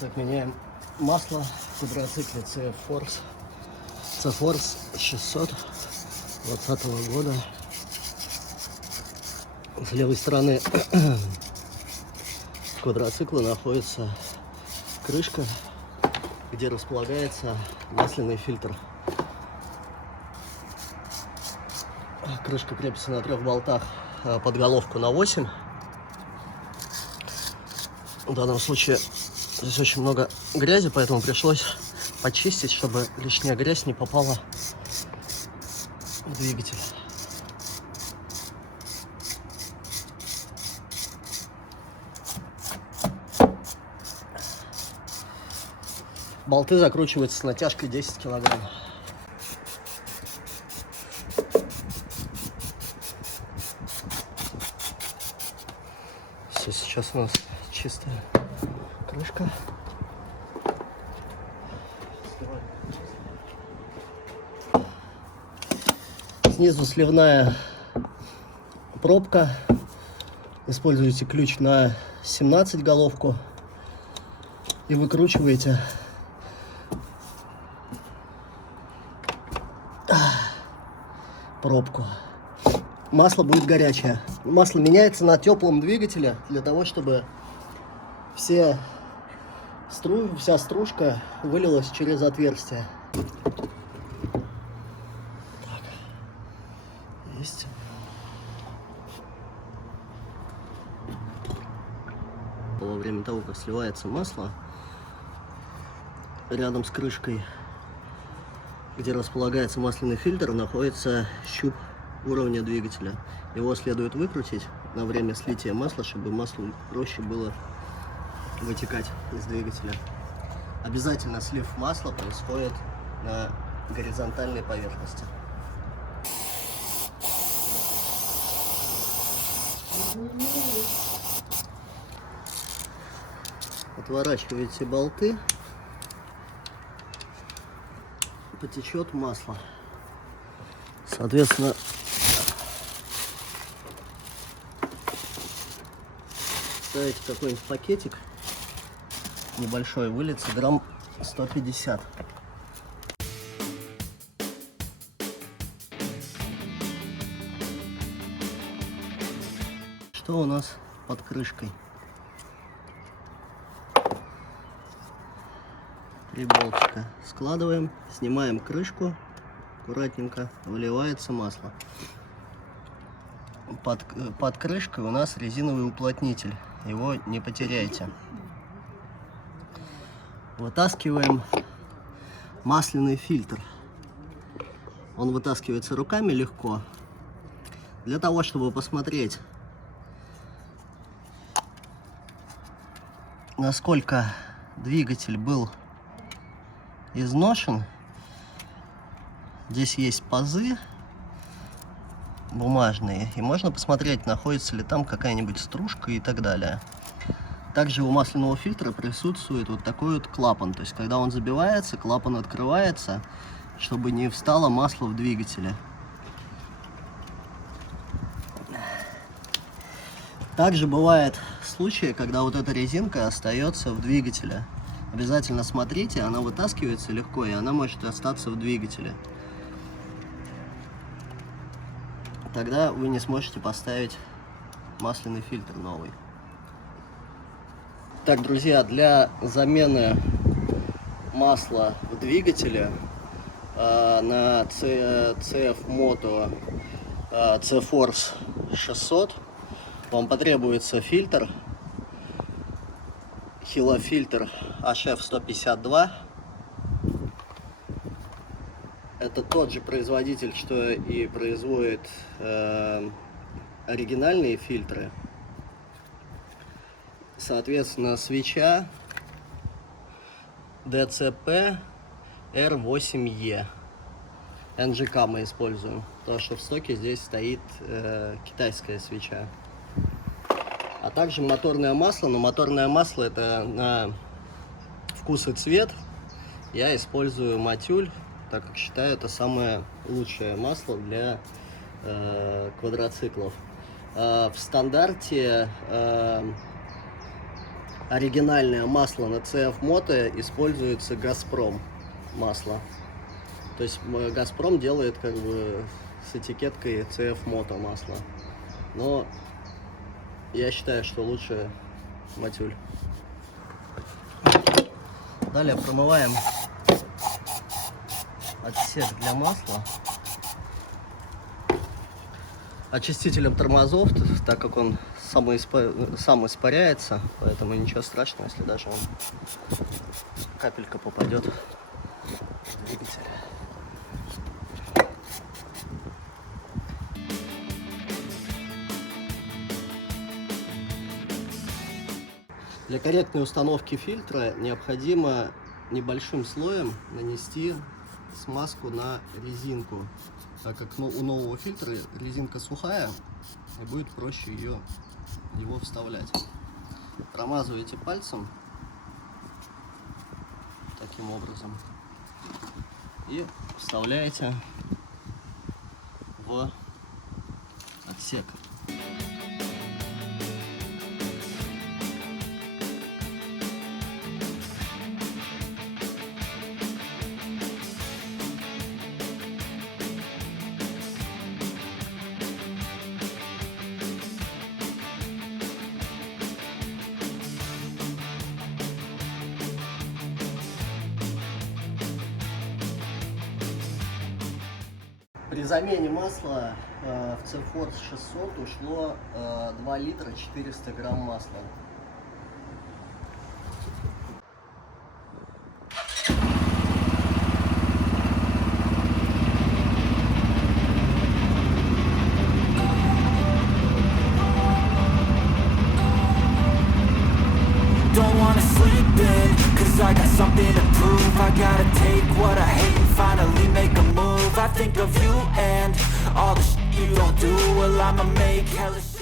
Так, меняем масло в квадроцикле C-Force. C-Force 600 2020 года. С левой стороны квадроцикла находится крышка, где располагается масляный фильтр. Крышка крепится на 3 болтах под головку на 8. В данном случае здесь очень много грязи, поэтому пришлось почистить, чтобы лишняя грязь не попала в двигатель. Болты закручиваются с натяжкой 10 килограмм. Все, сейчас у нас чистая крышка. Снизу сливная пробка. Используете ключ на 17 головку и выкручиваете пробку. Масло будет горячее. Масло меняется на теплом двигателе для того, чтобы вся стружка вылилась через отверстие. Так, есть. Во время того, как сливается масло, рядом с крышкой, где располагается масляный фильтр, находится щуп уровня двигателя. Его следует выкрутить на время слития масла, чтобы маслу проще было вытекать из двигателя. Обязательно слив масла происходит на горизонтальной поверхности. Отворачиваете болты, потечет масло. Соответственно, ставите какой-нибудь пакетик небольшой, выльется грамм 150. Что у нас под крышкой? 3 болтика. Складываем, снимаем крышку, аккуратненько выливается масло. Под крышкой у нас резиновый уплотнитель, его не потеряйте. Вытаскиваем масляный фильтр. Он вытаскивается руками легко. Для того, чтобы посмотреть, насколько двигатель был изношен, здесь есть пазы бумажные, и можно посмотреть, находится ли там какая-нибудь стружка и так далее. Также у масляного фильтра присутствует вот такой вот клапан, то есть когда он забивается, клапан открывается, чтобы не встало масло в двигателе. Также бывает случаи, когда вот эта резинка остается в двигателе. Обязательно смотрите, она вытаскивается легко, и она может остаться в двигателе. Тогда вы не сможете поставить масляный фильтр новый. Так, друзья, для замены масла в двигателе на CF Moto C-Force 600 вам потребуется фильтр, Хилофильтр HF152. Это тот же производитель, что и производит оригинальные фильтры. Соответственно, свеча DCP R8E. NGK мы используем, потому что в стоке здесь стоит китайская свеча. А также моторное масло, но моторное масло это на вкус и цвет. Я использую Матюль, так как считаю это самое лучшее масло для квадроциклов. В стандарте оригинальное масло на CF Moto используется Газпром масло. То есть Газпром делает как бы с этикеткой CF Moto масло. Но я считаю, что лучше Матюль. Далее промываем отсек для масла очистителем тормозов, так как он сам испаряется, поэтому ничего страшного, если даже он капелька попадет в двигатель. Для корректной установки фильтра необходимо небольшим слоем нанести смазку на резинку, так как у нового фильтра резинка сухая и будет проще его вставлять. Промазываете пальцем таким образом и вставляете в отсек. При замене масла в C-Force 600 ушло 2 литра 400 грамм масла. Don't wanna sleep in, cause I got something to prove. I gotta take what I hate and finally make a move. I think of you and all the shit you don't do. Well, I'ma make hella shit.